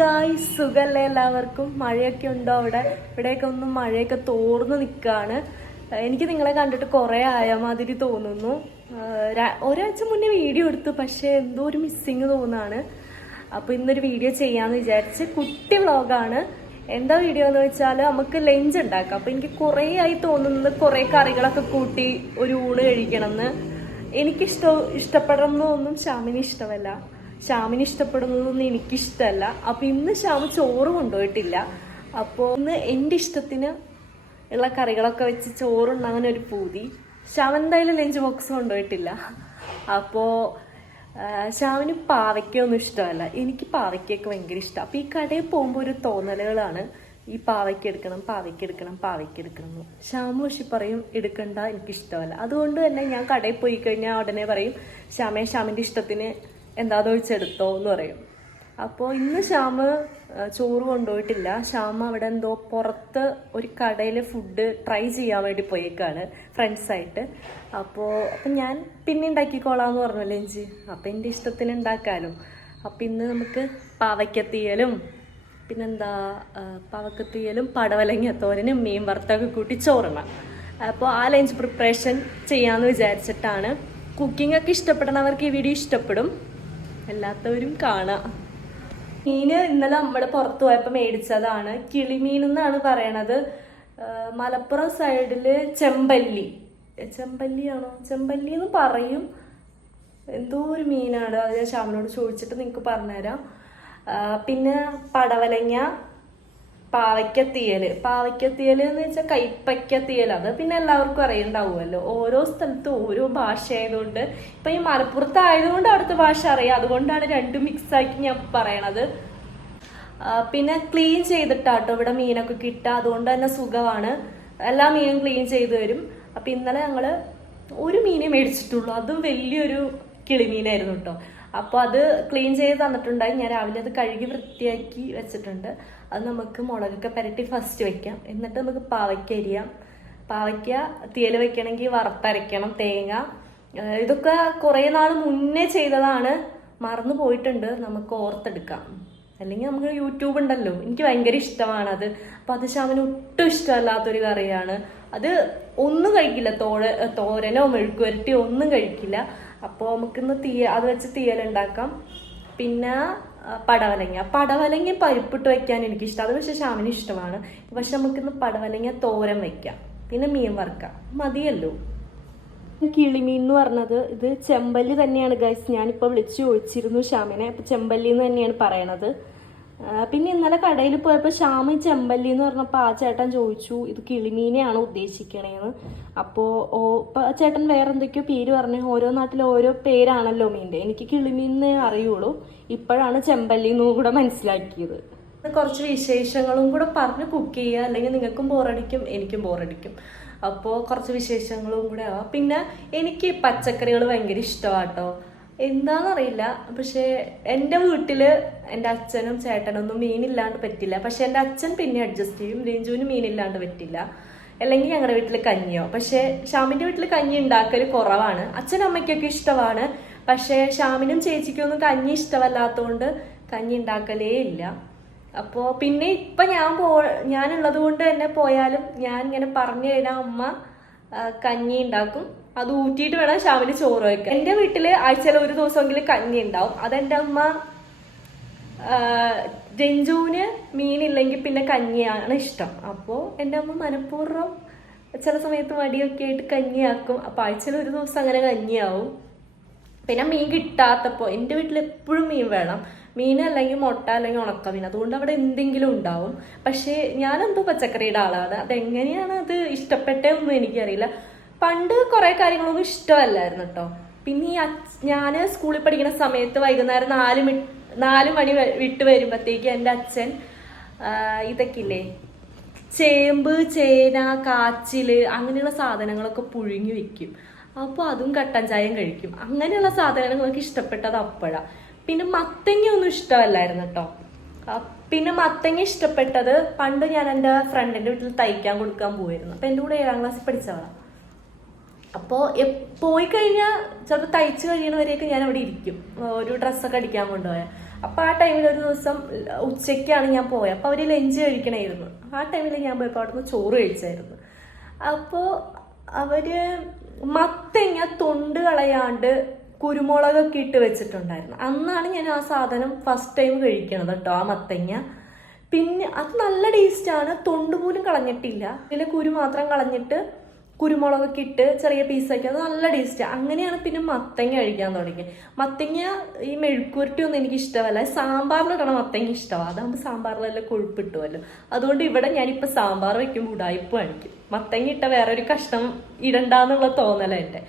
Guys, സുഖല്ലേ എല്ലാവർക്കും? മഴയൊക്കെ ഉണ്ടോ അവിടെ? ഇവിടെയൊക്കെ ഒന്നും മഴയൊക്കെ തോർന്ന് നിൽക്കുകയാണ്. എനിക്ക് നിങ്ങളെ കണ്ടിട്ട് കുറേ ആയ മാതിരി തോന്നുന്നു. ഒരാഴ്ച മുന്നേ വീഡിയോ എടുത്തു, പക്ഷേ എന്തോ ഒരു മിസ്സിങ് തോന്നാണ്. അപ്പോൾ ഇന്നൊരു വീഡിയോ ചെയ്യാമെന്ന് വിചാരിച്ച്. കുട്ടി വ്ളോഗാണ്. എന്താ വീഡിയോ എന്ന് വെച്ചാൽ നമുക്ക് ലഞ്ച് ഉണ്ടാക്കാം. അപ്പോൾ എനിക്ക് കുറേ ആയി തോന്നുന്നത് കുറേ കറികളൊക്കെ കൂട്ടി ഒരു ഊണ് കഴിക്കണമെന്ന്. ഇഷ്ടപ്പെടണമെന്നൊന്നും ഷാമിന് ഇഷ്ടമല്ല, ഷാമിന് ഇഷ്ടപ്പെടുന്നതൊന്നും എനിക്കിഷ്ടമല്ല. അപ്പോൾ ഇന്ന് ഷാമ് ചോറ് കൊണ്ടുപോയിട്ടില്ല. അപ്പോൾ ഇന്ന് എൻ്റെ ഇഷ്ടത്തിന് ഉള്ള കറികളൊക്കെ വെച്ച് ചോറുണ്ടാകാൻ ഒരു പൂതി. ഷാം എന്തായാലും ലഞ്ച് ബോക്സ് കൊണ്ടുപോയിട്ടില്ല. അപ്പോൾ ഷാമിന് പാവയ്ക്കൊന്നും ഇഷ്ടമല്ല. എനിക്ക് പാവയ്ക്കൊക്കെ ഭയങ്കര ഇഷ്ടം. അപ്പോൾ ഈ കടയിൽ പോകുമ്പോൾ ഒരു തോന്നലുകളാണ്, ഈ പാവയ്ക്ക് എടുക്കണം, പാവയ്ക്ക് എടുക്കണം, പാവയ്ക്ക് എടുക്കണം എന്ന്. ഷാമ് പക്ഷെ പറയും എടുക്കണ്ട, എനിക്കിഷ്ടമല്ല. അതുകൊണ്ട് തന്നെ ഞാൻ കടയിൽ പോയി കഴിഞ്ഞാൽ ഉടനെ പറയും, ഷാമിൻ്റെ ഇഷ്ടത്തിന് എന്താന്ന് വെച്ചെടുത്തോ എന്ന് പറയും. അപ്പോൾ ഇന്ന് ഷാമ് ചോറ് കൊണ്ടുപോയിട്ടില്ല. ഷാമ് അവിടെ എന്തോ പുറത്ത് ഒരു കടയിൽ ഫുഡ് ട്രൈ ചെയ്യാൻ വേണ്ടി പോയേക്കാണ് ഫ്രണ്ട്സായിട്ട്. അപ്പോൾ ഞാൻ പിന്നെ ഉണ്ടാക്കിക്കോളാന്ന് പറഞ്ഞു ലഞ്ച്. അപ്പം എൻ്റെ ഇഷ്ടത്തിന് ഉണ്ടാക്കാമല്ലോ. അപ്പം ഇന്ന് നമുക്ക് പാവയ്ക്കത്തീയലും പിന്നെന്താ പാവക്കത്തീയലും പടവലങ്ങ തോരനും മീൻ വറുത്തൊക്കെ കൂട്ടി ചോറണം. അപ്പോൾ ആ ലഞ്ച് പ്രിപ്പറേഷൻ ചെയ്യാമെന്ന് വിചാരിച്ചിട്ടാണ്. കുക്കിംഗ് ഒക്കെ ഇഷ്ടപ്പെടുന്നവർക്ക് ഈ വീഡിയോ ഇഷ്ടപ്പെടും, എല്ലാത്തവരും കാണാം. മീന് ഇന്നലെ നമ്മൾ പുറത്തു പോയപ്പോൾ മേടിച്ചതാണ്. കിളിമീൻ എന്നാണ് പറയണത്. മലപ്പുറം സൈഡില് ചെമ്പല്ലിയാണോ, ചെമ്പല്ലി എന്ന് പറയും. എന്തോ ഒരു മീനാണ്. അത് ഞാൻ ഷാമിനോട് ചോദിച്ചിട്ട് നിങ്ങൾക്ക് പറഞ്ഞുതരാം. പിന്നെ പടവലങ്ങ, പാവയ്ക്കത്തീയൽ എന്ന് വെച്ചാൽ കൈപ്പയ്ക്കത്തീയൽ. അത് പിന്നെ എല്ലാവർക്കും അറിയണ്ടാവുമല്ലോ. ഓരോ സ്ഥലത്തും ഓരോ ഭാഷ ആയതുകൊണ്ട്, ഇപ്പൊ ഈ മലപ്പുറത്ത് ആയതുകൊണ്ട് അവിടുത്തെ ഭാഷ അറിയാം, അതുകൊണ്ടാണ് രണ്ടും മിക്സ് ആക്കി ഞാൻ പറയണത്. പിന്നെ ക്ലീൻ ചെയ്തിട്ടാട്ടോ ഇവിടെ മീനൊക്കെ കിട്ടുക, അതുകൊണ്ട് തന്നെ സുഖമാണ്. എല്ലാ മീനും ക്ലീൻ ചെയ്ത് തരും. അപ്പൊ ഇന്നലെ ഞങ്ങള് ഒരു മീനെ മേടിച്ചിട്ടുള്ളൂ, അതും വലിയൊരു കിളിമീനായിരുന്നു കേട്ടോ. അപ്പോൾ അത് ക്ലീൻ ചെയ്ത് തന്നിട്ടുണ്ടായി. ഞാൻ രാവിലെ അത് കഴുകി വൃത്തിയാക്കി വെച്ചിട്ടുണ്ട്. അത് നമുക്ക് മുളകൊക്കെ പുരട്ടി ഫസ്റ്റ് വെക്കാം. എന്നിട്ട് നമുക്ക് പാവയ്ക്ക അരിയാം. പാവയ്ക്ക തീയൽ വെക്കണമെങ്കിൽ വറുത്തരയ്ക്കണം, തേങ്ങ. ഇതൊക്കെ കുറേ നാൾ മുന്നേ ചെയ്തതാണ്, മറന്നു പോയിട്ടുണ്ട്. നമുക്ക് ഓർത്തെടുക്കാം, അല്ലെങ്കിൽ നമുക്ക് യൂട്യൂബ് ഉണ്ടല്ലോ. എനിക്ക് ഭയങ്കര ഇഷ്ടമാണത്. അപ്പോൾ അത് ഷാമിന് ഒട്ടും ഇഷ്ടമല്ലാത്തൊരു കറിയാണ്. അത് ഒന്നും കഴിക്കില്ല, തോരനോ മെഴുക്കുവരട്ടിയോ ഒന്നും കഴിക്കില്ല. അപ്പോൾ നമുക്കിന്ന് അത് വെച്ച് തീയലുണ്ടാക്കാം. പിന്നെ പടവലങ്ങ പരിപ്പിട്ട് വെക്കാൻ എനിക്കിഷ്ടം. അത് പക്ഷെ ഷാമിന് ഇഷ്ടമാണ്. പക്ഷെ നമുക്കിന്ന് പടവലങ്ങ തോരൻ വെക്കാം, പിന്നെ മീൻ വറുക്കാം, മതിയല്ലോ. കിളിമീൻ എന്ന് പറഞ്ഞത് ഇത് ചെമ്പല്ലി തന്നെയാണ് ഗൈസ്. ഞാനിപ്പോൾ വിളിച്ചു ചോദിച്ചിരുന്നു ഷാമിനെ. അപ്പം ചെമ്പല്ലി എന്ന് തന്നെയാണ് പറയണത്. പിന്നെ ഇന്നലെ കടയിൽ പോയപ്പോൾ ഷാമി ചെമ്പല്ലി എന്ന് പറഞ്ഞപ്പോൾ ആ ചേട്ടൻ ചോദിച്ചു ഇത് കിളിമീനെയാണോ ഉദ്ദേശിക്കണേന്ന്. അപ്പോൾ ചേട്ടൻ വേറെ എന്തൊക്കെയോ പേര് പറഞ്ഞു. ഓരോ നാട്ടിലും ഓരോ പേരാണല്ലോ മീൻ്റെ. എനിക്ക് കിളിമീനെ അറിയുള്ളൂ, ഇപ്പോഴാണ് ചെമ്പല്ലി എന്നും കൂടെ മനസ്സിലാക്കിയത്. കുറച്ച് വിശേഷങ്ങളും കൂടെ പറഞ്ഞ് കുക്ക് ചെയ്യുക, അല്ലെങ്കിൽ നിങ്ങൾക്കും ബോറടിക്കും എനിക്കും ബോറടിക്കും. അപ്പോൾ കുറച്ച് വിശേഷങ്ങളും കൂടെ ആവാം. പിന്നെ എനിക്ക് പച്ചക്കറികൾ ഭയങ്കര ഇഷ്ടമാട്ടോ, എന്താണെന്നറിയില്ല. പക്ഷേ എൻ്റെ വീട്ടിൽ എൻ്റെ അച്ഛനും ചേട്ടനൊന്നും മീനില്ലാണ്ട് പറ്റില്ല. പക്ഷെ എൻ്റെ അച്ഛൻ പിന്നെ അഡ്ജസ്റ്റ് ചെയ്യും. രഞ്ജുവിന് മീനില്ലാണ്ട് പറ്റില്ല. അല്ലെങ്കിൽ ഞങ്ങളുടെ വീട്ടിൽ കഞ്ഞിയോ. പക്ഷേ ഷാമിൻ്റെ വീട്ടിൽ കഞ്ഞി ഉണ്ടാക്കൽ കുറവാണ്. അച്ഛനും അമ്മയ്ക്കൊക്കെ ഇഷ്ടമാണ്, പക്ഷേ ഷാമിനും ചേച്ചിക്കൊന്നും കഞ്ഞി ഇഷ്ടമല്ലാത്തതുകൊണ്ട് കഞ്ഞി ഉണ്ടാക്കലേ ഇല്ല. അപ്പോൾ പിന്നെ ഇപ്പം ഞാനുള്ളത് കൊണ്ട് തന്നെ പോയാലും ഞാൻ ഇങ്ങനെ പറഞ്ഞു കഴിഞ്ഞാൽ അമ്മ കഞ്ഞി ഉണ്ടാക്കും. അത് ഊറ്റിയിട്ട് വേണം ഷാമിന് ചോറ് വയ്ക്കാൻ. എൻ്റെ വീട്ടിൽ ആഴ്ചയിൽ ഒരു ദിവസമെങ്കിലും കഞ്ഞി ഉണ്ടാവും. അതെൻ്റെ അമ്മ രഞ്ജുവിന് മീനില്ലെങ്കിൽ പിന്നെ കഞ്ഞിയാണ് ഇഷ്ടം. അപ്പോൾ എൻ്റെ അമ്മ മനഃപൂർവ്വം ചില സമയത്ത് മടിയൊക്കെ ആയിട്ട് കഞ്ഞിയാക്കും. അപ്പോൾ ആഴ്ചയിൽ ഒരു ദിവസം അങ്ങനെ കഞ്ഞിയാവും. പിന്നെ മീൻ കിട്ടാത്തപ്പോൾ എൻ്റെ വീട്ടിൽ എപ്പോഴും മീൻ വേണം. മീൻ അല്ലെങ്കിൽ മുട്ട അല്ലെങ്കിൽ ഉണക്കമീൻ, അതുകൊണ്ട് അവിടെ എന്തെങ്കിലും ഉണ്ടാവും. പക്ഷേ ഞാനെന്തോ പച്ചക്കറിയുടെ ആളാണ്. അതെങ്ങനെയാണ് അത് ഇഷ്ടപ്പെട്ടതെന്നും എനിക്കറിയില്ല. പണ്ട് കുറേ കാര്യങ്ങളൊന്നും ഇഷ്ടമല്ലായിരുന്നു കേട്ടോ. പിന്നെ ഞാൻ സ്കൂളിൽ പഠിക്കുന്ന സമയത്ത് വൈകുന്നേരം 4 മണി വിട്ട് വരുമ്പോഴത്തേക്ക് എൻ്റെ അച്ഛൻ ഇതൊക്കെ ഇല്ലേ, ചേമ്പ്, ചേന, കാച്ചില് അങ്ങനെയുള്ള സാധനങ്ങളൊക്കെ പുഴുങ്ങി വെക്കും. അപ്പോൾ അതും കട്ടൻ ചായയും കഴിക്കും. അങ്ങനെയുള്ള സാധനങ്ങളൊക്കെ ഇഷ്ടപ്പെട്ടത് അപ്പോഴാണ്. പിന്നെ മത്തങ്ങ ഒന്നും ഇഷ്ടമല്ലായിരുന്നു കേട്ടോ. പിന്നെ മത്തങ്ങ ഇഷ്ടപ്പെട്ടത് പണ്ട് ഞാൻ എൻ്റെ ഫ്രണ്ടിൻ്റെ വീട്ടിൽ തയ്ക്കാൻ കൊടുക്കാൻ പോയിരുന്നു. അപ്പം എൻ്റെ കൂടെ 7ാം ക്ലാസ്സിൽ പഠിച്ചവളാണ്. അപ്പോൾ പോയി കഴിഞ്ഞാൽ ചിലപ്പോൾ തയ്ച്ച് കഴിയണവരെയൊക്കെ ഞാൻ അവിടെ ഇരിക്കും, ഒരു ഡ്രസ്സൊക്കെ അടിക്കാൻ കൊണ്ടുപോയാൽ. അപ്പോൾ ആ ടൈമിൽ ഒരു ദിവസം ഉച്ചയ്ക്കാണ് ഞാൻ പോയത്. അപ്പോൾ അവർ ലഞ്ച് കഴിക്കണമായിരുന്നു. ആ ടൈമിൽ ഞാൻ പോയപ്പോൾ അവിടെ നിന്ന് ചോറ് കഴിച്ചായിരുന്നു. അപ്പോൾ അവർ മത്തങ്ങ തൊണ്ട് കളയാണ്ട് കുരുമുളകൊക്കെ ഇട്ട് വെച്ചിട്ടുണ്ടായിരുന്നു. അന്നാണ് ഞാൻ ആ സാധനം ഫസ്റ്റ് ടൈം കഴിക്കണത് കേട്ടോ, ആ മത്തങ്ങ. പിന്നെ അത് നല്ല ടേസ്റ്റാണ്, തൊണ്ട് പോലും കളഞ്ഞിട്ടില്ല. ഇതിലെ കുരു മാത്രം കളഞ്ഞിട്ട് കുരുമുളകൊക്കെ ഇട്ട് ചെറിയ പീസൊക്കെ, അത് നല്ല ടേസ്റ്റാണ്. അങ്ങനെയാണ് പിന്നെ മത്തങ്ങ കഴിക്കാൻ തുടങ്ങി. മത്തങ്ങ ഈ മെഴുക്കുരുട്ടിയൊന്നും എനിക്ക് ഇഷ്ടമല്ല, സാമ്പാറിലിടണം മത്തങ്ങ ഇഷ്ടമാണ്. അതാകുമ്പോൾ സാമ്പാറിലെല്ലാം കൊഴുപ്പ് കിട്ടുമല്ലോ. അതുകൊണ്ട് ഇവിടെ ഞാനിപ്പോൾ സാമ്പാർ വയ്ക്കുമ്പോൾ ഉടായ്പ കാണിക്കും. മത്തങ്ങ ഇട്ട വേറെ ഒരു കഷ്ണം ഇടണ്ടെന്നുള്ള തോന്നല എൻ്റെ.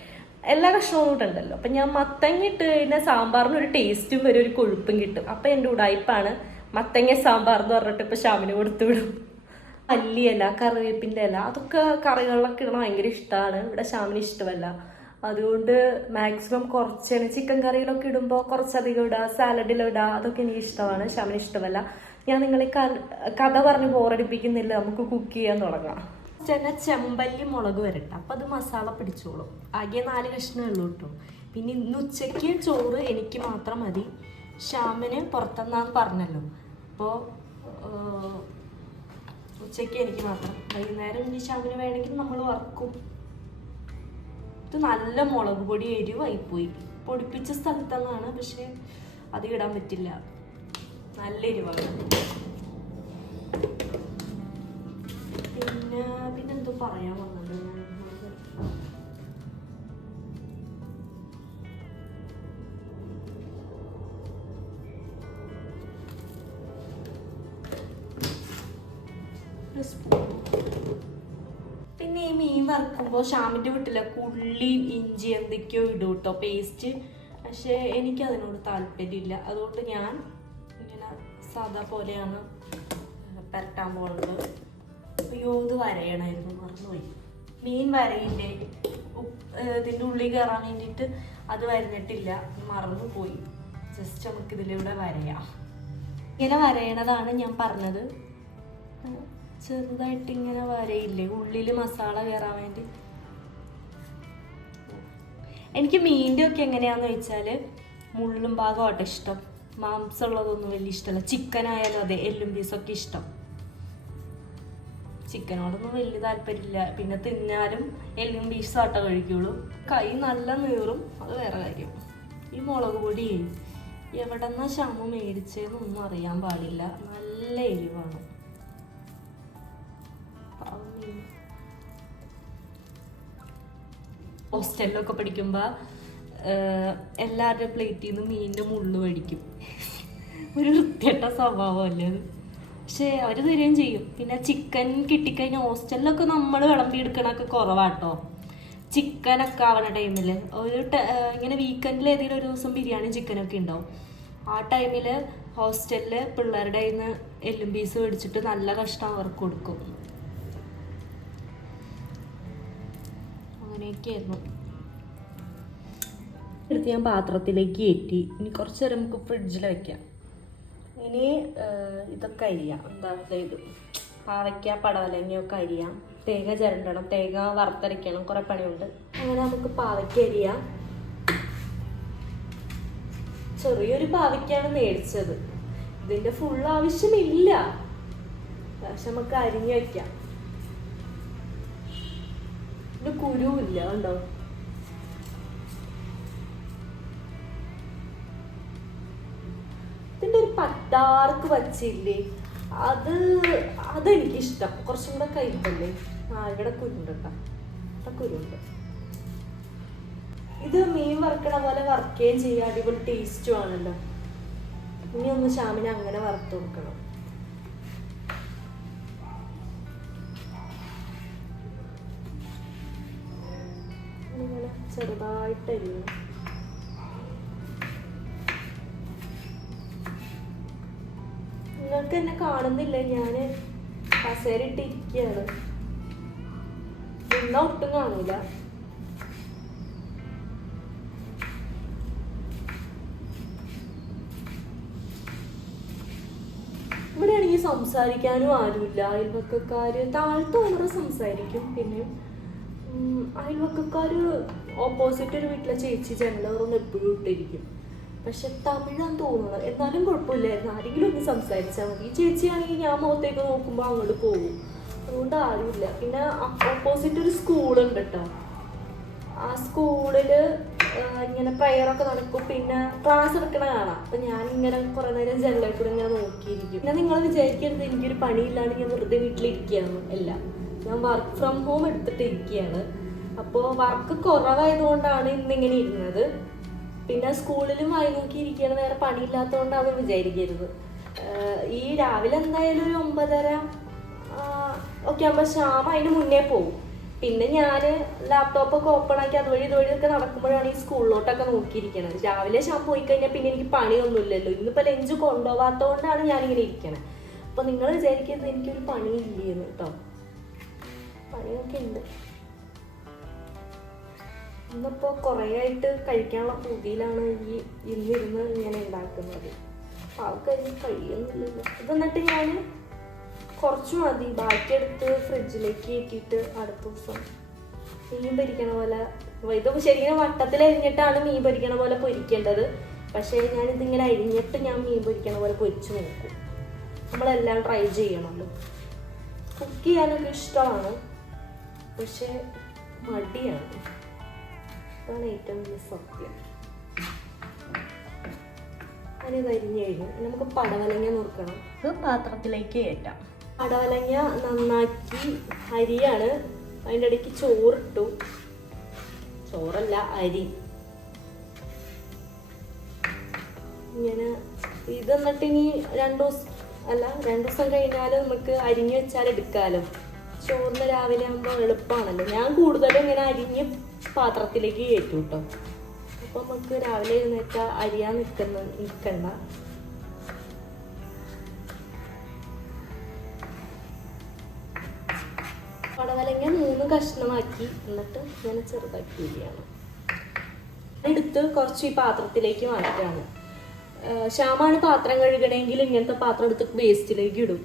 എല്ലാ കഷ്ണവും ഇട്ടുണ്ടല്ലോ. അപ്പം ഞാൻ മത്തങ്ങ ഇട്ട് കഴിഞ്ഞാൽ സാമ്പാറിന് ഒരു ടേസ്റ്റും വരും, ഒരു കൊഴുപ്പും കിട്ടും. അപ്പം എൻ്റെ ഉടായ്പാണ് മത്തങ്ങ സാമ്പാർ എന്ന് പറഞ്ഞിട്ട് ഇപ്പോൾ ഷാമിന് കൊടുത്തു വിടും. മല്ലിയില, കറിവേപ്പിൻ്റെ ഇല, അതൊക്കെ കറികളിലൊക്കെ ഇടണം ഭയങ്കര ഇഷ്ടമാണ്. ഇവിടെ ഷാമിന് ഇഷ്ടമല്ല. അതുകൊണ്ട് മാക്സിമം കുറച്ചാണ് ചിക്കൻ കറിയിലൊക്കെ ഇടുമ്പോൾ കുറച്ചധികം ഇടുക, സാലഡിലിടുക, അതൊക്കെ എനിക്ക് ഇഷ്ടമാണ്. ഷാമിന് ഇഷ്ടമല്ല. ഞാൻ നിങ്ങളെ കഥ പറഞ്ഞ് ബോറടിപ്പിക്കുന്നില്ല, നമുക്ക് കുക്ക് ചെയ്യാൻ തുടങ്ങാം. തന്നെ ചെമ്പല്ലി മുളക് വരട്ടെ, അപ്പം അത് മസാല പിടിച്ചോളും. ആകെ 4 കഷ്ണമേ ഉള്ളൂ കേട്ടോ. പിന്നെ ഇന്ന് ഉച്ചയ്ക്ക് ചോറ് എനിക്ക് മാത്രം മതി, ഷാമിന് പുറത്തുനിന്നാന്ന് പറഞ്ഞല്ലോ. അപ്പോൾ ഉച്ചയ്ക്ക് എനിക്ക് മാത്രം, വൈകുന്നേരം ഇനി ഷാമിന് വേണമെങ്കിൽ നമ്മൾ വറക്കും. ഇത് നല്ല മുളക് പൊടി എരിവായിപ്പോയി. പൊടിപ്പിച്ച സ്ഥലത്തെന്നാണ്, പക്ഷെ അത് ഇടാൻ പറ്റില്ല, നല്ല എരിവാണ്. പിന്നെന്തോ പറയാൻ വന്നത് പിന്നെ ഈ മീൻ വറുക്കുമ്പോൾ ഷാമിൻ്റെ വീട്ടിലൊക്കെ ഉള്ളി ഇഞ്ചി എന്തൊക്കെയോ ഇടും കേട്ടോ, പേസ്റ്റ്. പക്ഷേ എനിക്കതിനോട് താല്പര്യമില്ല. അതുകൊണ്ട് ഞാൻ ഇങ്ങനെ സാധാ പോലെയാണ് പരട്ടാൻ പോകുന്നത്. അയ്യോ, ഇത് വരയണമായിരുന്നു, മറന്നുപോയി. മീൻ വരയില്ലേ, ഇതിൻ്റെ ഉള്ളിൽ കയറാൻ വേണ്ടിയിട്ട് അത് വരഞ്ഞിട്ടില്ല, മറന്നുപോയി. ജസ്റ്റ് നമുക്ക് ഇതിലൂടെ വരയാം. ഇങ്ങനെ വരയണതാണ് ഞാൻ പറഞ്ഞത്. ചെറുതായിട്ട് ഇങ്ങനെ വരയില്ലേ, ഉള്ളിൽ മസാല കയറാൻ വേണ്ടി. എനിക്ക് മീനിൻ്റെ ഒക്കെ എങ്ങനെയാണെന്ന് വെച്ചാൽ മുള്ളും ഭാഗമായിട്ട് ഇഷ്ടം, മാംസമുള്ളതൊന്നും വലിയ ഇഷ്ടമല്ല. ചിക്കൻ ആയാലും അതെ, എല്ലും പീസൊക്കെ ഇഷ്ടം. ചിക്കനോടൊന്നും വലിയ താല്പര്യമില്ല. പിന്നെ തിന്നാലും എല്ലും പീസാട്ടോ കഴിക്കുള്ളൂ. കൈ നല്ല നീറും, അത് വേറെ കാര്യം. ഈ മുളക് പൊടി എവിടെ നിന്നാ ഷാമ മേടിച്ചതെന്നൊന്നും അറിയാൻ പാടില്ല, നല്ല എരിവാണ്. ഹോസ്റ്റലിലൊക്കെ പഠിക്കുമ്പോൾ എല്ലാവരുടെ പ്ലേറ്റിൽ നിന്ന് മീനിൻ്റെ മുള്ളു മേടിക്കും. ഒരു വൃത്തികെട്ട സ്വഭാവമല്ലേ അത്, പക്ഷേ അവർ തരുകയും ചെയ്യും. പിന്നെ ചിക്കൻ കിട്ടിക്കഴിഞ്ഞാൽ ഹോസ്റ്റലിലൊക്കെ നമ്മൾ വിളമ്പിയെടുക്കണമൊക്കെ കുറവാട്ടോ. ചിക്കനൊക്കെ ആവണ ടൈമിൽ ഇങ്ങനെ വീക്കെൻഡിൽ ഏതെങ്കിലും ഒരു ദിവസം ബിരിയാണി ചിക്കനൊക്കെ ഉണ്ടാവും. ആ ടൈമിൽ ഹോസ്റ്റലിൽ പിള്ളേരുടെ കയ്യിൽ നിന്ന് എല്ലും പീസ് മേടിച്ചിട്ട് നല്ല കഷ്ടം അവർക്ക് കൊടുക്കും. അങ്ങനെയൊക്കെയായിരുന്നു. എടുത്ത് ഞാൻ പാത്രത്തിലേക്ക് കയറ്റി. ഇനി കുറച്ച് നേരം നമുക്ക് ഫ്രിഡ്ജിൽ വെക്കാം. ഇനി ഇതൊക്കെ അരിയാം. എന്താ ഇത് പാവയ്ക്ക, പടവലങ്ങയൊക്കെ അരിയാം. തേങ്ങ ചിരണ്ടണം, തേങ്ങ വറുത്തരയ്ക്കണം, കുറേ പണിയുണ്ട്. അങ്ങനെ നമുക്ക് പാവയ്ക്ക അരിയാം. ചെറിയൊരു പാവയ്ക്കാണ് മേടിച്ചത്, ഇതിൻ്റെ ഫുൾ ആവശ്യമില്ല, പക്ഷെ നമുക്ക് അരിഞ്ഞു വയ്ക്കാം. ഇത് കുരുവില്ല, കണ്ടോ? ഇതിൻ്റെ ഒരു പട്ടാർക്ക് വച്ചില്ലേ, അതെനിക്കിഷ്ടം. കുറച്ചും കൂടെ കയ്പല്ലേ. ഇവിടെ കുരുണ്ട് കേട്ടോ, കുരുണ്ട്. ഇത് മീൻ വറുക്കണ പോലെ വറുക്കുകയും ചെയ്യാം, അടിപൊളി ടേസ്റ്റും ആണല്ലോ. ഇനി ഒന്ന് ഷാമിനെ അങ്ങനെ വറുത്ത് കൊടുക്കണം. ഇങ്ങനെ ചെറുതായിട്ടരിയണം. നിങ്ങൾക്ക് എന്നെ കാണുന്നില്ല, ഞാൻ കസേരയിട്ടിരിക്കുകയാണ്. ഇന്ന ഒട്ടും കാണൂല. ഇവിടെയാണെങ്കിൽ സംസാരിക്കാനും ആരുമില്ല. അയൽവക്കക്കാര് താഴത്തെ ഓവർ സംസാരിക്കും. പിന്നെ അയൽവക്കക്കാര് ഓപ്പോസിറ്റ് ഒരു വീട്ടിലെ ചേച്ചി ജനലറൊന്നും എപ്പോഴും ഇട്ടിരിക്കും. പക്ഷെ തമിഴാന്ന് തോന്നുന്നത്. എന്നാലും കുഴപ്പമില്ലായിരുന്നു, ആരെങ്കിലും ഒന്ന് സംസാരിച്ചാൽ മതി. ചേച്ചിയാണെങ്കിൽ ഞാൻ മുഖത്തേക്ക് നോക്കുമ്പോൾ അങ്ങോട്ട് പോകും, അതുകൊണ്ട് ആരുമില്ല. പിന്നെ ഓപ്പോസിറ്റ് ഒരു സ്കൂളുണ്ട് കേട്ടോ. ആ സ്കൂളില് ഇങ്ങനെ പ്രയറൊക്കെ നടക്കും, പിന്നെ ക്ലാസ് എടുക്കണ കാണാം. അപ്പം ഞാനിങ്ങനെ കുറേ നേരം ജനലിൽ കൂടെ ഇങ്ങനെ നോക്കിയിരിക്കും. പിന്നെ നിങ്ങൾ വിചാരിക്കരുത് എനിക്കൊരു പണിയില്ലാണ്ട് ഞാൻ വെറുതെ വീട്ടിലിരിക്കുകയാണ്. അല്ല, ഞാൻ വർക്ക് ഫ്രം ഹോം എടുത്തിട്ട് ഇരിക്കുകയാണ്. അപ്പോൾ വർക്ക് കുറവായതുകൊണ്ടാണ് ഇന്നിങ്ങനെ ഇരുന്നത്. പിന്നെ സ്കൂളിലും വായി നോക്കിയിരിക്കുകയാണ്, വേറെ പണിയില്ലാത്തതുകൊണ്ട് വിചാരിക്കരുത്. ഈ രാവിലെ എന്തായാലും ഒരു 9:30 ഒക്കെ ആകുമ്പോൾ ശ്യാമ അതിന് മുന്നേ പോകും. പിന്നെ ഞാൻ ലാപ്ടോപ്പൊക്കെ ഓപ്പൺ ആക്കി അതുവഴി ഇതുവഴിയൊക്കെ നടക്കുമ്പോഴാണ് ഈ സ്കൂളിലോട്ടൊക്കെ നോക്കിയിരിക്കണത്. രാവിലെ ശ്യാം പോയി കഴിഞ്ഞാൽ പിന്നെ എനിക്ക് പണിയൊന്നുമില്ലല്ലോ. ഇന്നിപ്പോൾ ലഞ്ച് കൊണ്ടുപോകാത്തതുകൊണ്ടാണ് ഞാനിങ്ങനെ ഇരിക്കണത്. അപ്പോൾ നിങ്ങൾ വിചാരിക്കരുത് എനിക്കൊരു പണിയില്ലേന്ന് കേട്ടോ, പണിയൊക്കെ ഉണ്ട്. ഇന്നിപ്പോൾ കുറേ ആയിട്ട് കഴിക്കാനുള്ള പൂതിയിലാണ് ഇന്നിരുന്ന് ഇങ്ങനെ ഉണ്ടാക്കുന്നത്. ആൾക്കാർ കഴിയുന്നില്ലല്ലോ. ഇതെന്നിട്ട് ഞാൻ കുറച്ച് മതി, ബാക്കിയെടുത്ത് ഫ്രിഡ്ജിലേക്ക് കയറ്റിയിട്ട് അടുത്ത ദിവസം മീൻ പൊരിക്കണ പോലെ, ഇതൊക്കെ ശരിക്കും വട്ടത്തിൽ അരിഞ്ഞിട്ടാണ് മീൻ പൊരിക്കണ പോലെ പൊരിക്കേണ്ടത്. പക്ഷേ ഞാനിതിങ്ങനെ അരിഞ്ഞിട്ട് ഞാൻ മീൻ പൊരിക്കണ പോലെ പൊരിച്ച് നോക്കും. നമ്മളെല്ലാം ട്രൈ ചെയ്യണമല്ലോ. കുക്ക് ചെയ്യാനൊക്കെ ഇഷ്ടമാണ്, പക്ഷെ മടിയാണ്. അതാണ് ഏറ്റവും വലിയ സത്യം. അതിന് അരിഞ്ഞ് കഴിഞ്ഞു. നമുക്ക് പടവലങ്ങ നുറുക്കണം. ഇത് പാത്രത്തിലേക്ക് കയറ്റാം. പടവലങ്ങ നന്നാക്കി അരിയാണ്, അതിൻ്റെ ഇടയ്ക്ക് ചോറിട്ടു. ചോറല്ല, അരി. ഇങ്ങനെ ഇത് എന്നിട്ട് ഇനി 2 ദിവസം കഴിഞ്ഞാൽ നമുക്ക് അരിഞ്ഞ് വെച്ചാൽ എടുക്കാമല്ലോ. ചോറിന് രാവിലെ ആകുമ്പോൾ എളുപ്പമാണല്ലോ. ഞാൻ കൂടുതലും ഇങ്ങനെ അരിഞ്ഞ് പാത്രത്തിലേക്ക് കയറ്റും കേട്ടോ. അപ്പോൾ നമുക്ക് രാവിലെ എഴുന്നേറ്റാൽ അരിയാൻ നിൽക്കണ്ട. പടവലങ്ങ 3 കഷ്ണമാക്കി എന്നിട്ട് ഇങ്ങനെ ചെറുതാക്കി ഇരിക്കുകയാണ്. എടുത്ത് കുറച്ച് ഈ പാത്രത്തിലേക്ക് മാറ്റാണ്. ശ്യാമാണ് പാത്രം കഴുകണമെങ്കിൽ ഇങ്ങനത്തെ പാത്രം എടുത്തിട്ട് വേസ്റ്റിലേക്ക് ഇടും.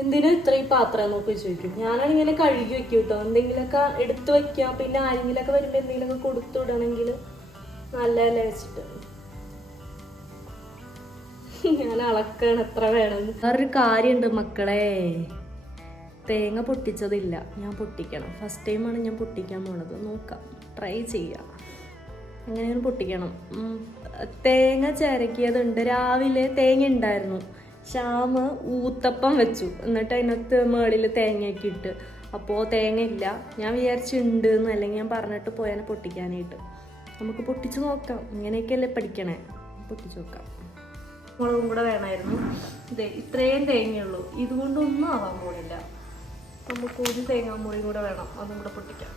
എന്തിനാ ഇത്രയും പാത്രം എന്നൊക്കെ ചോദിക്കും. ഞാനാണ് ഇങ്ങനെ കഴുകി വെക്കും കേട്ടോ. എന്തെങ്കിലുമൊക്കെ എടുത്ത് വെക്കാം, പിന്നെ ആരെങ്കിലൊക്കെ വരുമ്പോൾ എന്തെങ്കിലുമൊക്കെ കൊടുത്തു വിടണമെങ്കിൽ നല്ലതല്ലേ വെച്ചിട്ട് ഞാൻ അളക്കാണ് എത്ര വേണമെന്ന്. വേറൊരു കാര്യമുണ്ട് മക്കളെ, തേങ്ങ പൊട്ടിച്ചതില്ല, ഞാൻ പൊട്ടിക്കണം. ഫസ്റ്റ് ടൈമാണ് ഞാൻ പൊട്ടിക്കാൻ പോണത്. നോക്കാം, ട്രൈ ചെയ്യാം. എങ്ങനെയാണ് പൊട്ടിക്കണം. തേങ്ങ ചിരക്കിയതുണ്ട്. രാവിലെ തേങ്ങ ഉണ്ടായിരുന്നു. ശ്യാമ ഊത്തപ്പം വെച്ചു, എന്നിട്ട് അതിനകത്ത് മേളിൽ തേങ്ങയൊക്കെ ഇട്ട്. അപ്പോൾ തേങ്ങ ഇല്ല. ഞാൻ വിചാരിച്ചുണ്ട് എന്ന്, അല്ലെങ്കിൽ ഞാൻ പറഞ്ഞിട്ട് പോയാൽ പൊട്ടിക്കാനായിട്ട്. നമുക്ക് പൊട്ടിച്ച് നോക്കാം. ഇങ്ങനെയൊക്കെയല്ലേ പഠിക്കണേ. പൊട്ടിച്ച് നോക്കാം. മുളകും കൂടെ വേണമായിരുന്നു. ഇത്രയും തേങ്ങയുള്ളൂ, ഇതുകൊണ്ടൊന്നും ആവാൻ പോണില്ല. നമുക്ക് ഒരു തേങ്ങാമുളിയും കൂടെ വേണം, അതും കൂടെ പൊട്ടിക്കാം.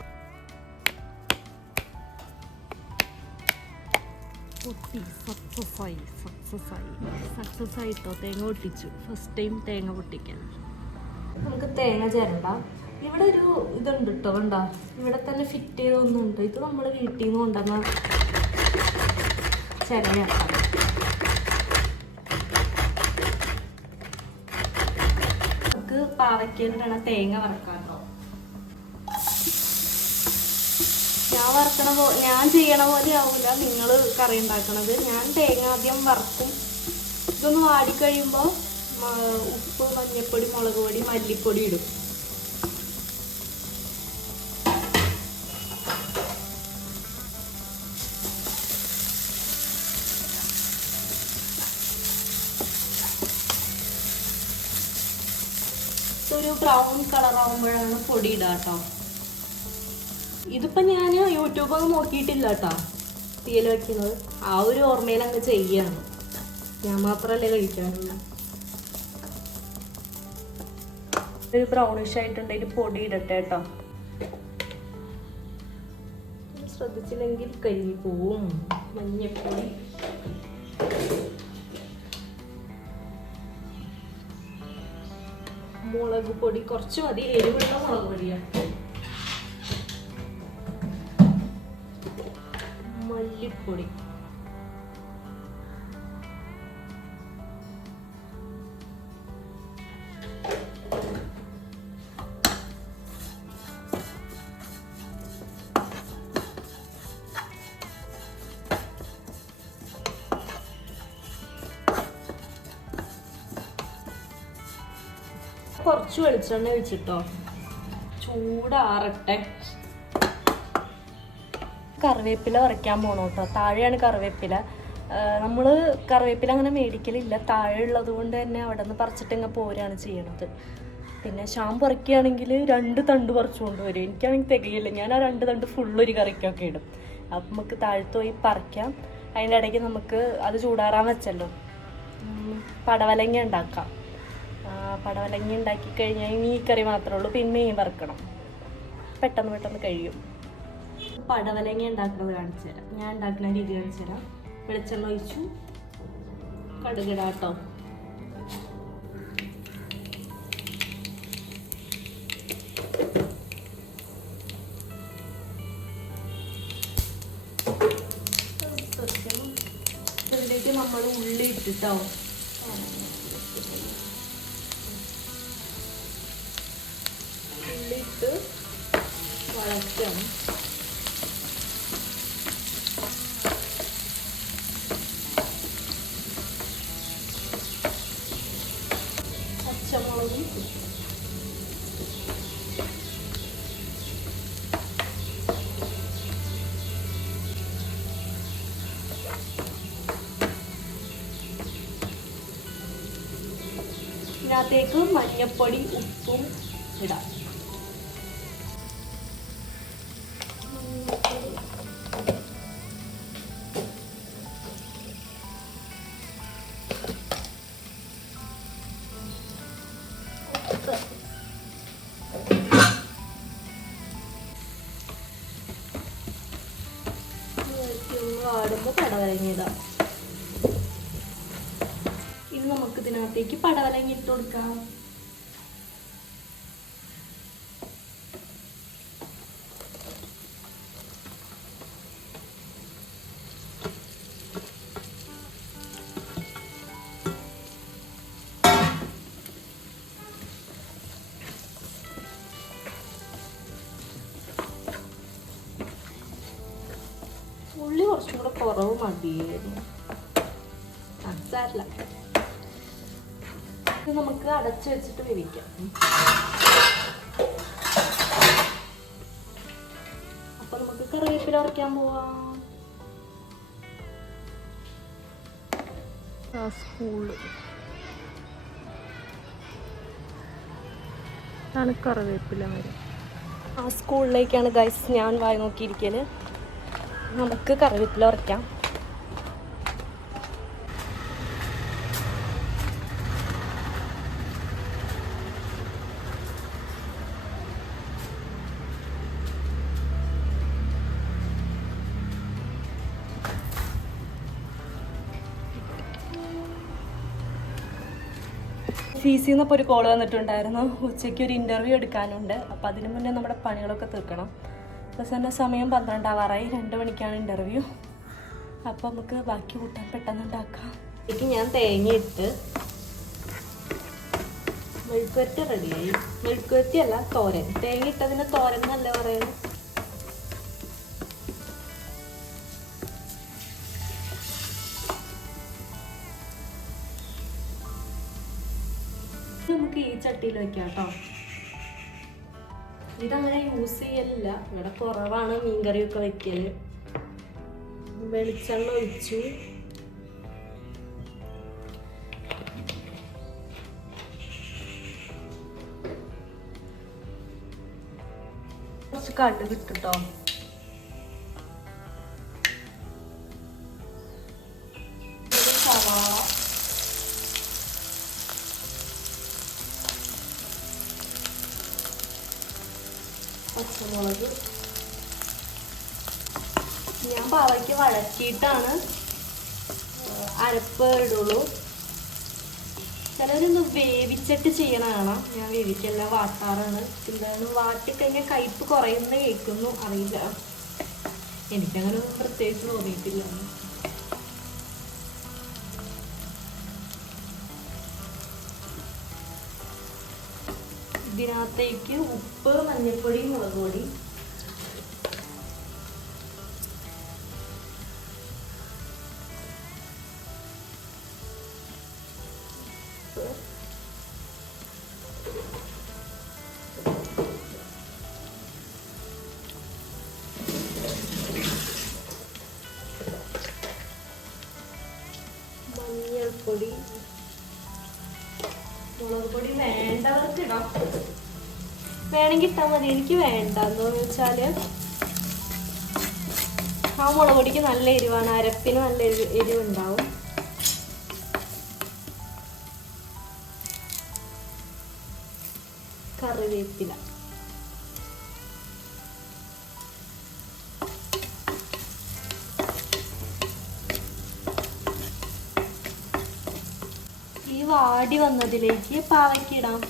പൊട്ടി സക്സസ് ആയിട്ടോ. തേങ്ങ പൊട്ടിച്ചു. ഫസ്റ്റ് ടൈം തേങ്ങ പൊട്ടിക്കാൻ. നമുക്ക് തേങ്ങ ചിരണ്ട. ഇവിടെ ഒരു ഇതുണ്ട് കേട്ടോ, വേണ്ട ഇവിടെ തന്നെ ഫിറ്റ് ചെയ്തൊന്നുണ്ട്. ഇത് നമ്മൾ വീട്ടിൽ നിന്ന് കൊണ്ടുവന്ന ചിരയാണ്. നമുക്ക് പാവയ്ക്കേണ്ടാണ് തേങ്ങ വറക്കാട്ടോ. ഞാൻ ചെയ്യണ പോലെ ആവില്ല നിങ്ങൾ കറി ഉണ്ടാക്കണത്. ഞാൻ തേങ്ങ ആദ്യം വറക്കും. ഇതൊന്ന് വാടിക്കഴിയുമ്പോൾ ഉപ്പ്, മഞ്ഞൾപ്പൊടി, മുളക് പൊടി, മല്ലിപ്പൊടി ഇടും. ഒരു ബ്രൗൺ കളർ ആവുമ്പോഴാണ് പൊടി ഇടുക കേട്ടോ. ഇതിപ്പോൾ ഞാൻ യൂട്യൂബൊക്കെ നോക്കിയിട്ടില്ല കേട്ടോ തീയൽ വയ്ക്കുന്നത്. ആ ഒരു ഓർമ്മയിൽ അങ്ങ് ചെയ്യാണ്. ഞാൻ മാത്രമല്ലേ കഴിക്കാനുള്ളൂ. ഒരു ബ്രൗണിഷ് ആയിട്ടുണ്ടെങ്കിൽ പൊടി ഇടട്ടെ കേട്ടോ. ശ്രദ്ധിച്ചില്ലെങ്കിൽ കരിഞ്ഞു പോവും. മഞ്ഞപ്പൊടി, മുളക് പൊടി കുറച്ച് മതി, എരിവുള്ള മുളക് പൊടിയാണ്. മല്ലിപ്പൊടി, കുറച്ച് വെളിച്ചെണ്ണ ഒഴിച്ചിട്ടോ, ചൂടാറട്ടെ. കറിവേപ്പില ഉറയ്ക്കാൻ പോകണം കേട്ടോ. താഴെയാണ് കറിവേപ്പില. നമ്മൾ കറിവേപ്പില അങ്ങനെ മേടിക്കലില്ല, താഴെ ഉള്ളത് കൊണ്ട് തന്നെ അവിടെ നിന്ന് പറിച്ചിട്ട് ഇങ്ങനെ പോരാണ് ചെയ്യണത്. പിന്നെ ഷാമ്പ് ഉറക്കുകയാണെങ്കിൽ 2 തണ്ട് പറിച്ചു കൊണ്ടുവരും. എനിക്കാണെങ്കിൽ തികയില്ല, ഞാൻ ആ 2 തണ്ട് ഫുള്ളൊരു കറിക്കൊക്കെ ഇടും. അപ്പം നമുക്ക് താഴത്ത് പോയി പറിക്കാം. അതിൻ്റെ ഇടയ്ക്ക് നമുക്ക് അത് ചൂടാറാൻ വെച്ചല്ലോ, പടവലങ്ങ ഉണ്ടാക്കാം. പടവലങ്ങ ഉണ്ടാക്കി കഴിഞ്ഞാൽ ഈ കറി മാത്രമേ ഉള്ളൂ, പിന്നെ മീൻ വറുക്കണം. പെട്ടെന്ന് കഴിയും. പടവലങ്ങ ഉണ്ടാക്കുന്നത് കാണിച്ചു തരാം. ഞാൻ ഉണ്ടാക്കുന്ന രീതി കാണിച്ചു തരാം. വെളിച്ചെണ്ണ ഒഴിച്ചു, കടുകിടാട്ടോ. ഇതിലേക്ക് നമ്മൾ ഉള്ളി ഇട്ടിട്ടോ, ഉള്ളിട്ട് വഴറ്റാം. പച്ചമുളകും ഇതിനകത്തേക്ക് മഞ്ഞപ്പൊടി ഉപ്പും ഇടാം. വാടുമ്പോൾ പടവലങ്ങിടാം. ഇനി നമുക്ക് ഇതിനകത്തേക്ക് പടവലങ്ങി ഇട്ട് കൊടുക്കാം. ഉള്ളി കുറച്ചും കൂടെ കുറവ് മതിയായിരുന്നു. സാരില്ല, ഇത് നമുക്ക് അടച്ചു വെച്ചിട്ട് വേവിക്കാം. അപ്പൊ നമുക്ക് കറിവേപ്പില ഉറക്കാൻ പോവാം. കറിവേപ്പില ആ സ്കൂളിലേക്കാണ് ഗൈസ് ഞാൻ വായി നോക്കിയിരിക്കല്. നമുക്ക് കറിവേപ്പില ഉറക്കാം. ഫീസിൽ നിന്നപ്പോൾ ഒരു കോൾ വന്നിട്ടുണ്ടായിരുന്നു. ഉച്ചയ്ക്ക് ഒരു ഇൻ്റർവ്യൂ എടുക്കാനുണ്ട്. അപ്പം അതിന് മുന്നേ നമ്മുടെ പണികളൊക്കെ തീർക്കണം. പ്ലസ് തന്നെ സമയം 12 ആവാറായി. 2 മണിക്കാണ് ഇൻ്റർവ്യൂ. അപ്പം നമുക്ക് ബാക്കി കൂട്ടാൻ പെട്ടെന്ന് ഉണ്ടാക്കാം. എനിക്ക് ഞാൻ തേങ്ങ ഇട്ട് മെഴുക്കുവരട്ടി റെഡിയായി. മെഴുക്കുവരട്ടി അല്ല, തോരൻ. തേങ്ങ ഇട്ടതിന് തോരൻ എന്നല്ലേ പറയുന്നത്. നമുക്ക് ഈ ചട്ടിയിൽ വെക്കാം കേട്ടോ. ഇതങ്ങനെ യൂസ് ചെയ്യലില്ല, ഇവിടെ കുറവാണ് മീൻകറിയൊക്കെ വെക്കല്. വെളിച്ചെണ്ണ ഒഴിച്ചു, കുറച്ച് കടുക് ഇട്ടോ. സവാള, പച്ചമുളക്. ഞാൻ പാവയ്ക്ക് വഴറ്റിയിട്ടാണ് അരപ്പ് ഇടുള്ളൂ. ചിലരൊന്ന് വേവിച്ചിട്ട് ചെയ്യണ കാണാം. ഞാൻ വേവിക്കല്ല, വാട്ടാറാണ്. എന്താണ് വാട്ടിക്കഴിഞ്ഞാൽ കയ്പ്പ് കുറയുന്ന കേൾക്കുന്നു, അറിയില്ല. എനിക്കങ്ങനെ ഒന്നും പ്രത്യേകിച്ച് തോന്നിയിട്ടില്ല. ഇതിനകത്തേക്ക് ഉപ്പ്, മഞ്ഞൾപ്പൊടി, മുളക് പൊടി, മഞ്ഞൾപ്പൊടി, മുളക് പൊടി വേണ്ടവർക്ക് ഇടാം, വേണമെങ്കിൽ ഇട്ടാൽ മതി. എനിക്ക് വേണ്ട. എന്താന്ന് വെച്ചാല് ആ മുളക് പൊടിക്ക് നല്ല എരിവാണ്, അരപ്പിന് നല്ല എരിവുണ്ടാവും. കറിവേപ്പില, ഈ വാടി വന്നതിലേക്ക് പാവയ്ക്ക ഇടാം.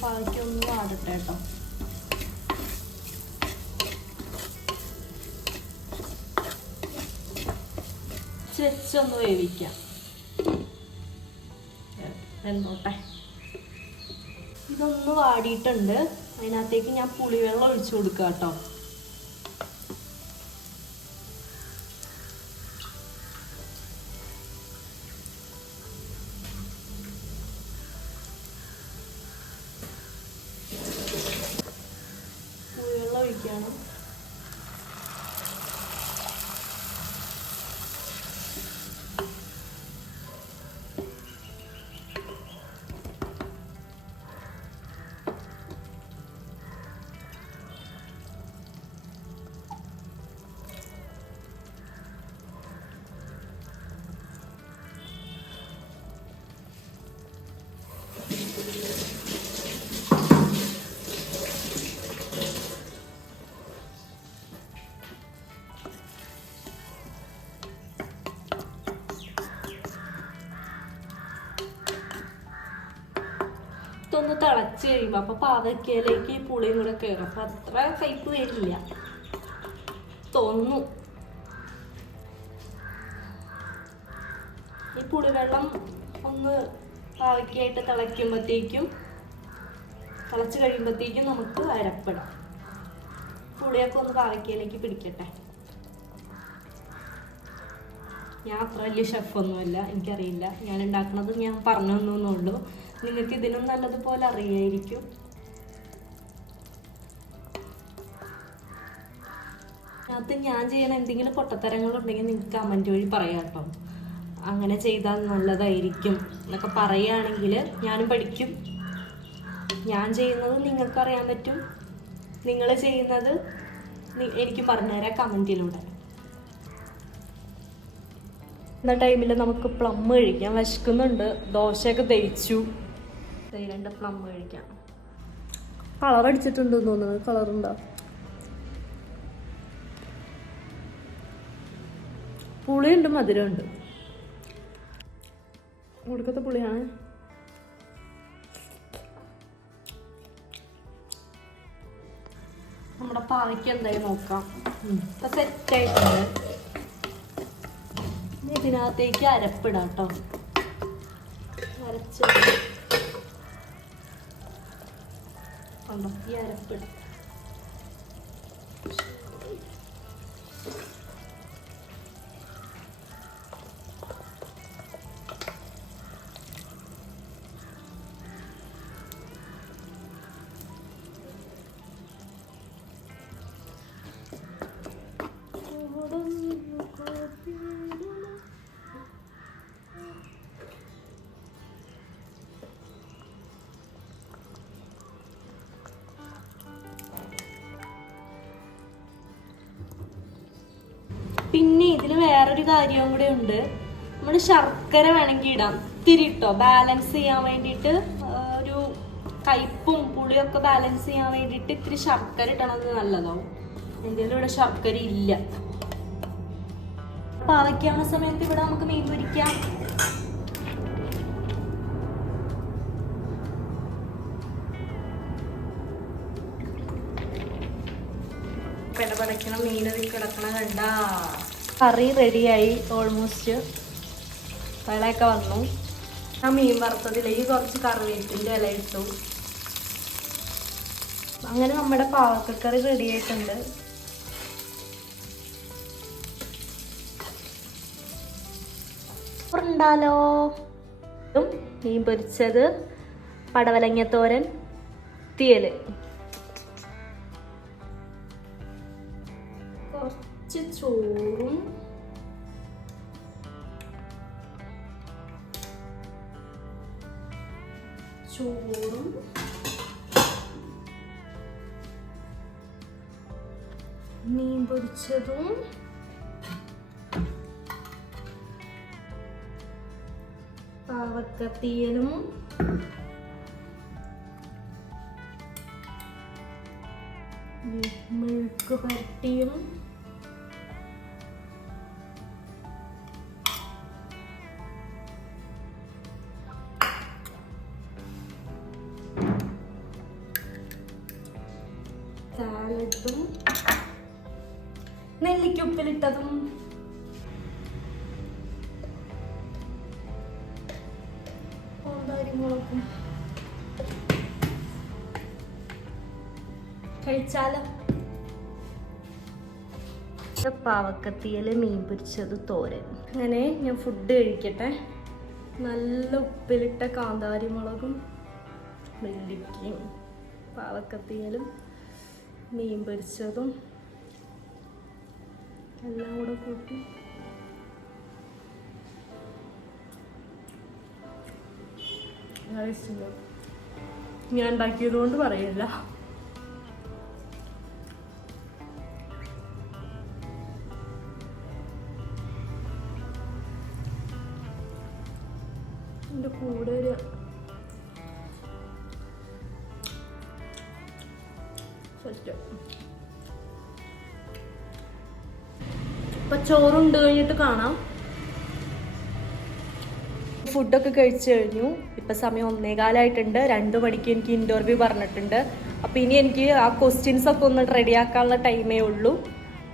പാവയ്ക്കൊന്ന് വാടട്ടെ കേട്ടോ. വെച്ചൊന്ന് വേവിക്കാം, എന്നോട്ടെ. ഇതൊന്ന് വാടിയിട്ടുണ്ട്. അതിനകത്തേക്ക് ഞാൻ പുളിവെള്ളം ഒഴിച്ചു കൊടുക്കാം കേട്ടോ. പുളിവെള്ളം ഒഴിക്കണം. ഒന്ന് തിളച്ച് കഴിയുമ്പോൾ അപ്പൊ പാവയ്ക്കയിലേക്ക് പുളിയും കൂടെ കയറും. അപ്പൊ അത്ര കയ്പ്പ് വരില്ല തോന്നുന്നു. ഈ പുളിവെള്ളം ഒന്ന് പാവയ്ക്കായിട്ട് തിളച്ച് കഴിയുമ്പോഴത്തേക്കും നമുക്ക് അരപ്പിടാം. പുളിയൊക്കെ ഒന്ന് പാവയ്ക്കയിലേക്ക് പിടിക്കട്ടെ. ഞാൻ അത്ര വലിയ ഷെഫൊന്നുമല്ല, എനിക്കറിയില്ല. ഞാൻ ഉണ്ടാക്കുന്നത് ഞാൻ പറഞ്ഞു തന്നുള്ളൂ. നിങ്ങൾക്ക് ഇതിനും നല്ലതുപോലെ അറിയായിരിക്കും. അതിനകത്ത് ഞാൻ ചെയ്യണ എന്തെങ്കിലും പൊട്ടത്തരങ്ങളുണ്ടെങ്കിൽ നിങ്ങൾക്ക് കമൻറ്റ് വഴി പറയാം കേട്ടോ. അങ്ങനെ ചെയ്താൽ നല്ലതായിരിക്കും എന്നൊക്കെ പറയുകയാണെങ്കിൽ ഞാനും പഠിക്കും. ഞാൻ ചെയ്യുന്നത് നിങ്ങൾക്ക് അറിയാൻ പറ്റും, നിങ്ങൾ ചെയ്യുന്നത് എനിക്ക് പറഞ്ഞുതരാം കമൻറ്റിലൂടെ. എന്ന ടൈമിൽ നമുക്ക് പ്ലം കഴിക്കാം. വിശക്കുന്നുണ്ട്. ദോശയൊക്കെ ദഹിച്ചു. 2 പ്ലം കഴിക്കാം. കളർ അടിച്ചിട്ടുണ്ടെന്ന് തോന്നുന്നത്. കളറുണ്ടോ? പുളിയുണ്ട്, മധുരമുണ്ട്. ഒടുക്കത്തെ പുളിയാണ്. നമ്മുടെ പാവയ്ക്ക് എന്തായാലും നോക്കാം. ഇപ്പൊ സെറ്റായിട്ടുണ്ട്. ഇതിനകത്തേക്ക് അരപ്പിടാം കേട്ടോ. അരച്ച് ഉണ്ടോ ഈ അരപ്പിടാം. പിന്നെ ഇതിൽ വേറൊരു കാര്യവും കൂടെ ഉണ്ട്. നമ്മൾ ശർക്കര വേണമെങ്കിൽ ഇടാം, ഇത്തിരി ഇട്ടോ, ബാലൻസ് ചെയ്യാൻ വേണ്ടിയിട്ട്. ഒരു കയ്പും പുളിയൊക്കെ ബാലൻസ് ചെയ്യാൻ വേണ്ടിയിട്ട് ഇത്തിരി ശർക്കര ഇടണത് നല്ലതാവും. എൻ്റെ ഇവിടെ ശർക്കര ഇല്ല. പാവയ്ക്കാവുന്ന സമയത്ത് ഇവിടെ നമുക്ക് മീൻ പൊരിക്കാം. പടക്കണ മീൻ കിടക്കണ കണ്ട. കറി റെഡിയായി ഓൾമോസ്റ്റ്. വെള്ളമൊക്കെ വന്നു. ആ മീൻ വറുത്തതിലേക്ക് കുറച്ച് കറിവേപ്പിൻ്റെ ഇല ഇട്ടു. അങ്ങനെ നമ്മുടെ പാവക്കക്കറി റെഡി ആയിട്ടുണ്ട്. ഉണ്ടാലോ. മീൻ പൊരിച്ചത്, പടവലങ്ങത്തോരൻ, തീയല്, കുറച്ച് ചോറും മീൻ പൊരിച്ചതും പാവക്കത്തീയലും മെഴുക്ക് പരട്ടിയും സാലഡും നെല്ലിക്കുപ്പിലിട്ടതും മുളകും. കഴിച്ചാലോ. പാവക്കത്തിയല്, മീൻ പൊരിച്ചത്, തോരൻ. അങ്ങനെ ഞാൻ ഫുഡ് കഴിക്കട്ടെ. നല്ല ഉപ്പിലിട്ട കാന്താരി മുളകും നെല്ലിക്കയും പാവക്കത്തിയലും മീൻ പൊരിച്ചതും എല്ലാം കൂടെ കൂട്ടി ഞാൻ ഉണ്ടാക്കിയത് കൊണ്ട് പറയില്ല. എൻ്റെ കൂടെ ഒരു ഇപ്പൊ ചോറുണ്ട് കഴിഞ്ഞിട്ട് കാണാം. ഫുഡൊക്കെ കഴിച്ചു കഴിഞ്ഞു. ഇപ്പം സമയം 1:15 2 മണിക്ക് എനിക്ക് ഇൻ്റർവ്യൂ പറഞ്ഞിട്ടുണ്ട്. അപ്പോൾ ഇനി എനിക്ക് ആ ക്വസ്റ്റ്യൻസൊക്കെ ഒന്ന് റെഡിയാക്കാനുള്ള ടൈമേ ഉള്ളൂ.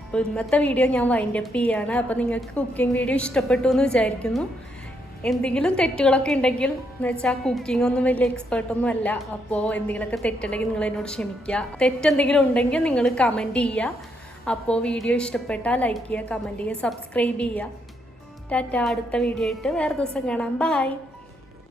അപ്പോൾ ഇന്നത്തെ വീഡിയോ ഞാൻ വൈൻഡപ്പ് ചെയ്യാണ്. അപ്പോൾ നിങ്ങൾക്ക് കുക്കിംഗ് വീഡിയോ ഇഷ്ടപ്പെട്ടു എന്ന് വിചാരിക്കുന്നു. എന്തെങ്കിലും തെറ്റുകളൊക്കെ ഉണ്ടെങ്കിൽ എന്ന് വെച്ചാൽ കുക്കിംഗ് ഒന്നും വലിയ എക്സ്പേർട്ടൊന്നും അല്ല. അപ്പോൾ എന്തെങ്കിലുമൊക്കെ തെറ്റുണ്ടെങ്കിൽ നിങ്ങൾ എന്നോട് ക്ഷമിക്കുക. തെറ്റെന്തെങ്കിലും ഉണ്ടെങ്കിൽ നിങ്ങൾ കമൻറ്റ് ചെയ്യുക. അപ്പോൾ വീഡിയോ ഇഷ്ടപ്പെട്ടാൽ ലൈക്ക് ചെയ്യുക, കമൻറ്റ് ചെയ്യുക, സബ്സ്ക്രൈബ് ചെയ്യുക. ടാറ്റ. അടുത്ത വീഡിയോ ആയിട്ട് വേറെ ദിവസം കാണാം. ബൈ.